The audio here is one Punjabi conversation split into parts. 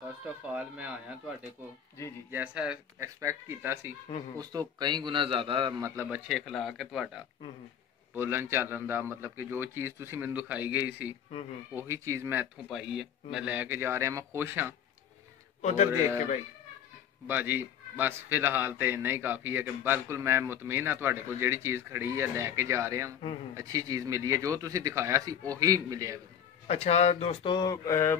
ਫਸਟ ਆਫ ਆਲ ਮੈਂ ਆਇਆ ਤੁਹਾਡੇ ਕੋਲ ਜੀ ਜੀ। ਜੈਸਾ ਐਕਸਪੈਕਟ ਕੀਤਾ ਸੀ ਹੂੰ ਉਸ ਤੋਂ ਕਈ ਗੁਣਾ ਜ਼ਿਆਦਾ ਮਤਲਬ ਅੱਛੇ اخلاق ਹੈ ਤੁਹਾਡਾ ਹੂੰ ਬੋਲਣ ਚਾਲਣ ਦਾ ਮਤਲਬ ਕਿ ਜੋ ਚੀਜ਼ ਤੁਸੀਂ ਮੈਨੂੰ ਦਿਖਾਈ ਗਈ ਸੀ ਹੂੰ ਉਹੀ ਚੀਜ਼ ਮੈਂ ਇੱਥੋਂ ਪਾਈ ਹੈ। ਮੈਂ ਲੈ ਕੇ ਜਾ ਰਿਹਾ, ਮੈਂ ਖੁਸ਼ ਹਾਂ। ਉਧਰ ਔਰ ਦੇਖ ਕੇ ਭਾਈ ਬਾਜੀ ਬਸ ਫਿਲਹਾਲ ਤੇ ਇੰਨਾ ਹੀ ਕਾਫੀ ਹੈ ਕਿ ਬਿਲਕੁਲ ਮੈਂ ਮੁਤਮਈਨ ਹਾਂ ਤੁਹਾਡੇ ਕੋਲ ਜਿਹੜੀ ਚੀਜ਼ ਖੜੀ ਹੈ ਲੈ ਕੇ ਜਾ ਰਿਹਾ ਹਾਂ। ਅੱਛੀ ਚੀਜ਼ ਮਿਲੀ ਹੈ, ਜੋ ਤੁਸੀਂ ਦਿਖਾਇਆ ਸੀ ਉਹੀ ਮਿਲਿਆ ਮੈਨੂੰ। ਅੱਛਾ ਦੋਸਤੋ,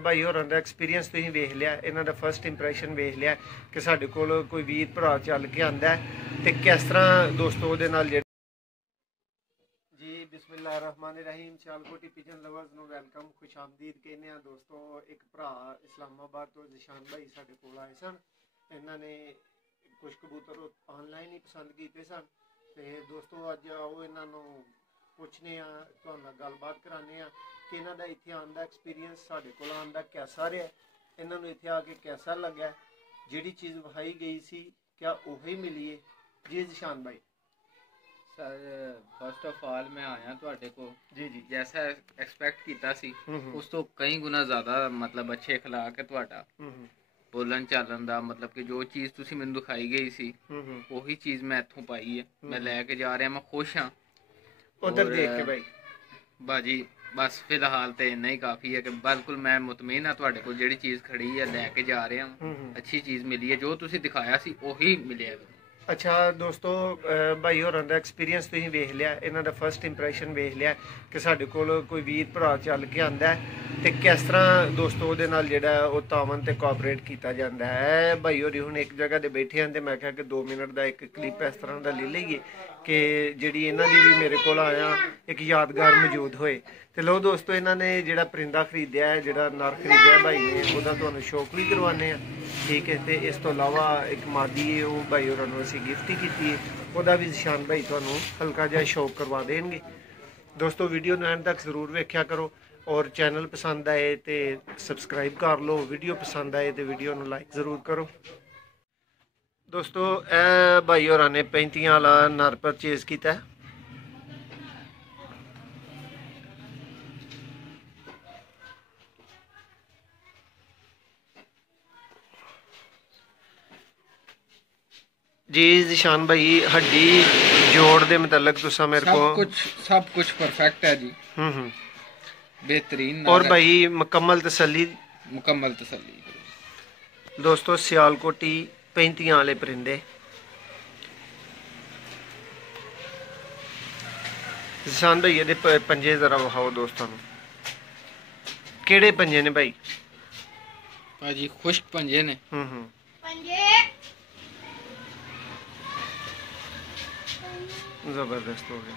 ਭਾਈ ਹੋਰਾਂ ਦਾ ਐਕਸਪੀਰੀਅੰਸ ਤੁਸੀਂ ਵੇਖ ਲਿਆ, ਇਹਨਾਂ ਦਾ ਫਸਟ ਇੰਪ੍ਰੈਸ਼ਨ ਵੇਖ ਲਿਆ ਕਿ ਸਾਡੇ ਕੋਲ ਕੋਈ ਵੀਰ ਭਰਾ ਚੱਲ ਕੇ ਆਂਦਾ ਤੇ ਕਿਸ ਤਰ੍ਹਾਂ ਦੋਸਤੋ ਉਹਦੇ ਨਾਲ ਜੀ ਬਿਸਮਿਲ੍ਲਾਹਿਰ ਰਹਿਮਾਨਿਰ ਰਹੀਮ। ਸਿਆਲਕੋਟੀ ਪਿਜਨ ਲਵਰਸ ਨੂੰ ਵੈਲਕਮ, ਖੁਸ਼ ਆਮਦੀਦ ਕਹਿੰਦੇ ਆ ਦੋਸਤੋ। ਇੱਕ ਭਰਾ ਇਸਲਾਮਾਬਾਦ ਤੋਂ ਜਿਸ਼ਾਨ ਭਾਈ ਸਾਡੇ ਕੋਲ ਆਏ ਸਨ। ਇਹਨਾਂ ਨੇ ਕੁਝ ਕਬੂਤਰ ਆਨਲਾਈਨ ਹੀ ਪਸੰਦ ਕੀਤੇ ਸਨ ਤੇ ਦੋਸਤੋ ਅੱਜ ਆਓ ਇਹਨਾਂ ਨੂੰ ਪੁੱਛਨੇ ਆ, ਤੁਹਾਡੇ ਨਾਲ ਗੱਲਬਾਤ ਕਰਾਉਂਦੇ ਆ ਕਿ ਇਹਨਾਂ ਦਾ ਇੱਥੇ ਆਉਣ ਦਾ ਐਕਸਪੀਰੀਅੰਸ, ਸਾਡੇ ਕੋਲ ਆਉਣ ਦਾ ਕੈਸਾ ਰਿਹਾ, ਇਹਨਾਂ ਨੂੰ ਇੱਥੇ ਆ ਕੇ ਕੈਸਾ ਲੱਗਾ, ਜਿਹੜੀ ਚੀਜ਼ ਵਿਖਾਈ ਗਈ ਸੀ ਕਿਆ ਉਹੀ ਮਿਲੀ ਹੈ ਜੀ ਜਿਸ਼ਾਨ ਭਾਈ। ਸਰ ਫਸਟ ਆਫ ਆਲ ਮੈਂ ਆਇਆ ਤੁਹਾਡੇ ਕੋਲ ਜੀ ਜੀ। ਜੈਸਾ ਐਕਸਪੈਕਟ ਕੀਤਾ ਸੀ ਉਸ ਤੋਂ ਕਈ ਗੁਣਾ ਜ਼ਿਆਦਾ ਮਤਲਬ ਅੱਛੇ اخلاق ਹੈ ਤੁਹਾਡਾ ਬੋਲਣ ਚਾਲਣ ਦਾ ਮਤਲਬ ਕਿ ਜੋ ਚੀਜ਼ ਤੁਸੀਂ ਮੈਨੂੰ ਦਿਖਾਈ ਗਈ ਸੀ ਉਹੀ ਚੀਜ਼ ਮੈਂ ਇੱਥੋਂ ਪਾਈ ਹੈ। ਮੈਂ ਲੈ ਕੇ ਜਾ ਰਿਹਾ, ਮੈਂ ਖੁਸ਼ ਹਾਂ। ਉਧਰ ਦੇਖ ਕੇ ਭਾਈ ਬਾਜੀ ਬਸ ਫਿਲਹਾਲ ਤੇ ਇੰਨਾ ਹੀ ਕਾਫੀ ਹੈ ਕਿ ਬਿਲਕੁਲ ਮੈਂ ਮੁਤਮਈਨ ਹਾਂ ਤੁਹਾਡੇ ਕੋਲ ਜਿਹੜੀ ਚੀਜ਼ ਖੜੀ ਹੈ ਲੈ ਕੇ ਜਾ ਰਿਹਾ ਹਾਂ। ਅੱਛੀ ਚੀਜ਼ ਮਿਲੀ ਹੈ, ਜੋ ਤੁਸੀਂ ਦਿਖਾਇਆ ਸੀ ਉਹੀ ਮਿਲਿਆ ਮੈਨੂੰ। ਅੱਛਾ ਦੋਸਤੋ, ਭਾਈ ਹੋਰਾਂ ਦਾ ਐਕਸਪੀਰੀਅੰਸ ਤੁਸੀਂ ਵੇਖ ਲਿਆ, ਇਹਨਾਂ ਦਾ ਫਸਟ ਇੰਪ੍ਰੈਸ਼ਨ ਵੇਖ ਲਿਆ ਕਿ ਸਾਡੇ ਕੋਲ ਕੋਈ ਵੀਰ ਭਰਾ ਚੱਲ ਕੇ ਆਂਦਾ ਤੇ ਕਿਸ ਤਰ੍ਹਾਂ ਦੋਸਤੋ ਉਹਦੇ ਨਾਲ ਜਿਹੜਾ ਉਹ ਤਾਵਨ ਤੇ ਕੋਆਪਰੇਟ ਕੀਤਾ ਜਾਂਦਾ ਹੈ। ਭਾਈ ਹੋਰੀ ਹੁਣ ਇੱਕ ਜਗ੍ਹਾ ਤੇ ਬੈਠੇ ਹਨ ਤੇ ਮੈਂ ਕਿਹਾ ਕਿ 2 ਮਿੰਟ ਦਾ ਇੱਕ ਕਲਿੱਪ ਇਸ ਤਰ੍ਹਾਂ ਦਾ ਲੈ ਲਈਏ ਕਿ ਜਿਹੜੀ ਇਹਨਾਂ ਦੀ ਵੀ ਮੇਰੇ ਕੋਲ ਆਇਆ ਇੱਕ ਯਾਦਗਾਰ ਮੌਜੂਦ ਹੋਏ। ਤੇ ਲੋ ਦੋਸਤੋ, ਇਹਨਾਂ ਨੇ ਜਿਹੜਾ ਪਰਿੰਦਾ ਖਰੀਦਿਆ ਹੈ, ਜਿਹੜਾ ਨਰ ਖਰੀਦਿਆ ਭਾਈ ਨੇ, ਉਹਦਾ ਤੁਹਾਨੂੰ ਸ਼ੌਕ ਵੀ ਕਰਵਾਉਂਦੇ ਆ, ਠੀਕ ਹੈ। ਤੇ ਇਸ ਤੋਂ ਇਲਾਵਾ ਇੱਕ ਮਾਦੀ ਹੈ, ਉਹ ਭਾਈ ਹੋਰਾਂ ਨੂੰ ਅਸੀਂ ਗਿਫਟ ਹੀ ਕੀਤੀ ਹੈ, ਉਹਦਾ ਵੀ ਜਿਸ਼ਾਨ ਭਾਈ ਤੁਹਾਨੂੰ ਹਲਕਾ ਜਿਹਾ ਸ਼ੌਕ ਕਰਵਾ ਦੇਣਗੇ। ਦੋਸਤੋ ਵੀਡੀਓ ਨੂੰ ਐਂਡ ਤੱਕ ਜ਼ਰੂਰ ਵੇਖਿਆ ਕਰੋ ਔਰ ਚੈਨਲ ਪਸੰਦ ਆਏ ਤੇ ਸਬਸਕ੍ਰਾਈਬ ਕਰ ਲਓ, ਵੀਡੀਓ ਪਸੰਦ ਆਏ ਤੇ ਵੀਡੀਓ ਨੂੰ ਲਾਈਕ ਜ਼ਰੂਰ ਕਰੋ। ਦੋਸਤੋ ਇਹ ਭਾਈ ਹੋਰਾਂ ਨੇ 35 ਵਾਲਾ ਨਰ ਪਰਚੇਜ਼ ਕੀਤਾ ਹੈ। जी जिशान भाई, हड्डी जोड़ दे मुतलक तुसा मेरे को सब कुछ परफेक्ट है जी। बेहतरीन और भाई मुकम्मल तसल्ली दोस्तों। सियालकोटी 35 वाले परिंदे जिशान भाई ये पंजे जरा विखाओ दोस्तों। केड़े पंजे ने भाई? भाजी खुश्क पंजे ने। जबरदस्त हो गया।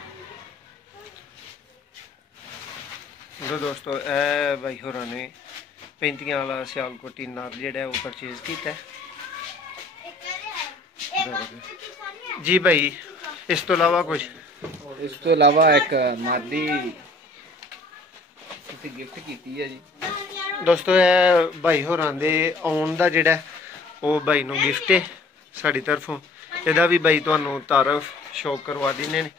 तो दोस्तों ए भाई होरा ने 35 वाला सियालकोटी नर जेड़ा वो परचेज किया जी भाई। इस तो इलावा कुछ? इस तो इलावा एक मादी गिफ्ट की है जी दोस्तों। ए भाई होरा दे आउण दा जेड़ा वो भाई नूं गिफ्ट है साडी तरफों। ਇਹਦਾ भी भाई ਤੁਹਾਨੂੰ तारफ शौक करवा देने ने।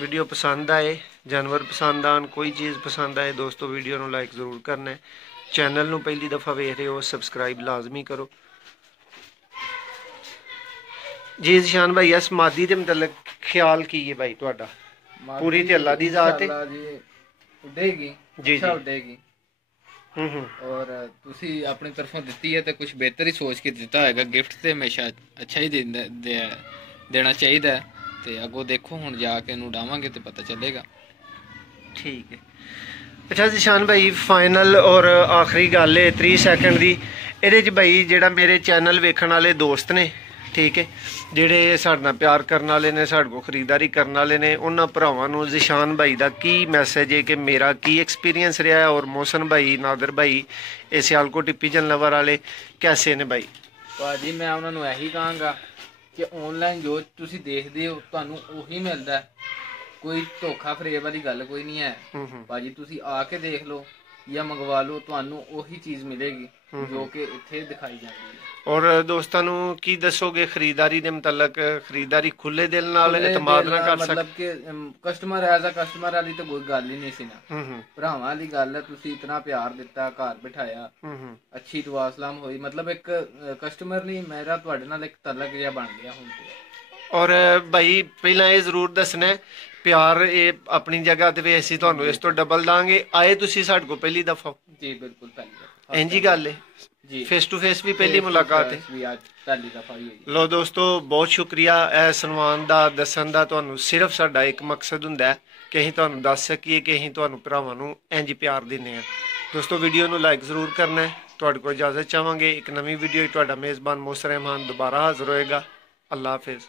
वीडियो पसंद आए, जानवर पसंद आन, कोई चीज़ पसंद आए दोस्तों, वीडियो ਨੂੰ लाइक ज़रूर करना है। चैनल ਨੂੰ पहली दफ़ा वेख रहे हो सबसक्राइब लाजमी करो जी। जिशान भाई इस मादी के मतलब ख्याल की है भाई ਤੁਹਾਡਾ? पूरी ते अल्लाह दी ज़ात है उड़ेगी जी जी उड़ेगी। और ਤੁਸੀਂ ਆਪਣੀ ਤਰਫੋਂ ਦਿੱਤੀ ਹੈ ਤੇ ਕੁਝ ਬਿਹਤਰ ਹੀ ਸੋਚ ਕੇ ਦਿੱਤਾ ਹੋਏਗਾ। ਗਿਫਟ ਤੇ ਹਮੇਸ਼ਾ ਅੱਛਾ ਹੀ ਦੇਣਾ ਚਾਹੀਦਾ ਹੈ ਤੇ ਅੱਗੋਂ ਦੇਖੋ ਹੁਣ ਜਾ ਕੇ ਇਹਨੂੰ ਉਡਾਵਾਂਗੇ ਤੇ ਪਤਾ ਚੱਲੇਗਾ। ठीक है। अच्छा जिशान भाई फाइनल और आखिरी गल है 30 सैकेंड की। ये भाई जेड़ा मेरे चैनल वेखण वाले दोस्त ने, ठीक है, ਜਿਹੜੇ ਸਾਡੇ ਨਾਲ ਪਿਆਰ ਕਰਨ ਵਾਲੇ ਨੇ, ਸਾਡੇ ਕੋਲ ਖਰੀਦਦਾਰੀ ਕਰਨ ਵਾਲੇ ਨੇ, ਉਹਨਾਂ ਭਰਾਵਾਂ ਨੂੰ ਜਿਸ਼ਾਨ ਭਾਈ ਦਾ ਕੀ ਮੈਸੇਜ ਹੈ ਕਿ ਮੇਰਾ ਕੀ ਐਕਸਪੀਰੀਅੰਸ ਰਿਹਾ ਔਰ ਮੋਹਸਨ ਭਾਈ, ਨਾਦਰ ਭਾਈ, ਇਹ ਸਿਆਲਕੋਟੀ ਪਿਜਨ ਲਵਰ ਵਾਲੇ ਕੈਸੇ ਨੇ ਭਾਈ? ਭਾਜੀ ਮੈਂ ਉਹਨਾਂ ਨੂੰ ਇਹੀ ਕਹਾਂਗਾ ਕਿ ਆਨਲਾਈਨ ਜੋ ਤੁਸੀਂ ਦੇਖਦੇ ਹੋ ਤੁਹਾਨੂੰ ਉਹੀ ਮਿਲਦਾ, ਕੋਈ ਧੋਖਾ ਫਰੇਬ ਵਾਲੀ ਗੱਲ ਕੋਈ ਨਹੀਂ ਹੈ। ਭਾਜੀ ਤੁਸੀਂ ਆ ਕੇ ਦੇਖ ਲਓ, ਜਾਂ ਮੰਗਵਾ ਲਓ, ਤੁਹਾਨੂੰ ਉਹੀ ਚੀਜ਼ ਮਿਲੇਗੀ ਜੋ ਕਿ ਇੱਥੇ ਦਿਖਾਈ ਜਾਂਦੀ ਹੈ। ਔਰ ਦੋਸਤਾਂ ਨੂੰ ਕੀ ਦੱਸੋਗੇ ਖਰੀਦਦਾਰੀ ਦੇ ਮੁਤਲਕ? ਖਰੀਦਦਾਰੀ ਖੁੱਲੇ ਦਿਲ ਨਾਲ ਇਤਮਾਦ ਨਾਲ ਕਰ ਮਤਲਬ ਕਿ ਕਸਟਮਰ ਐਜ਼ ਅ ਕਸਟਮਰ ਵਾਲੀ ਤਾਂ ਕੋਈ ਗੱਲ ਹੀ ਨਹੀਂ ਸੀ ਨਾ, ਭਰਾਵਾਂ ਵਾਲੀ ਗੱਲ ਹੈ। ਤੁਸੀਂ ਇਤਨਾ ਪਿਆਰ ਦਿੱਤਾ, ਘਰ ਬਿਠਾਇਆ, ਅੱਛੀ ਦੁਆ ਸਲਾਮ ਹੋਈ, ਮਤਲਬ ਇੱਕ ਕਸਟਮਰ ਨਹੀਂ, ਮੇਰਾ ਤੁਹਾਡੇ ਨਾਲ ਇੱਕ ਤਲਕ ਜਿਹਾ ਬਣ ਗਿਆ ਹੁਣ ਤੇ। ਔਰ ਭਾਈ ਪਹਿਲਾਂ ਇਹ ਜ਼ਰੂਰ ਦੱਸਣਾ, ਪਿਆਰ ਇਹ ਆਪਣੀ ਜਗ੍ਹਾ ਤੇ ਵੀ ਅਸੀਂ ਤੁਹਾਨੂੰ ਇਸ ਤੋਂ ਡਬਲ ਦਾਂਗੇ। ਆਏ ਤੁਸੀਂ ਸਾਡੇ ਕੋਲ ਪਹਿਲੀ ਦਫਾ? ਜੀ ਬਿਲਕੁਲ ਪਹਿਲੀ ਦਫਾ। ਇੰਝ ਹੀ ਗੱਲ ਹੈ ਜੀ, ਫੇਸ ਟੂ ਫੇਸ ਵੀ ਪਹਿਲੀ ਮੁਲਾਕਾਤ ਹੈ ਵੀ, ਅੱਜ ਪਹਿਲੀ ਦਫਾ ਹੀ ਹੋਈ। ਲੋ ਦੋਸਤੋ, ਬਹੁਤ ਸ਼ੁਕਰੀਆ ਇਹ ਸਨਮਾਨ ਦਾ ਦੱਸਣ ਦਾ। ਤੁਹਾਨੂੰ ਸਿਰਫ ਸਾਡਾ ਇੱਕ ਮਕਸਦ ਹੁੰਦਾ ਕਿ ਅਸੀਂ ਤੁਹਾਨੂੰ ਦੱਸ ਸਕੀਏ ਕਿ ਅਸੀਂ ਤੁਹਾਨੂੰ ਭਰਾਵਾਂ ਨੂੰ ਇੰਝ ਪਿਆਰ ਦਿੰਦੇ ਹਾਂ। ਦੋਸਤੋ, ਵੀਡੀਓ ਨੂੰ ਲਾਈਕ ਜ਼ਰੂਰ ਕਰਨਾ ਹੈ। ਤੁਹਾਡੇ ਕੋਲ ਇਜਾਜ਼ਤ ਚਾਹਾਂਗੇ। ਇੱਕ ਨਵੀਂ ਵੀਡੀਓ ਤੁਹਾਡਾ ਮੇਜ਼ਬਾਨ ਮੋਸਰ ਰਹਿਮਾਨ ਦੁਬਾਰਾ ਹਾਜ਼ਰ ਹੋਏਗਾ। ਅੱਲਾ ਹਾਫਿਜ਼।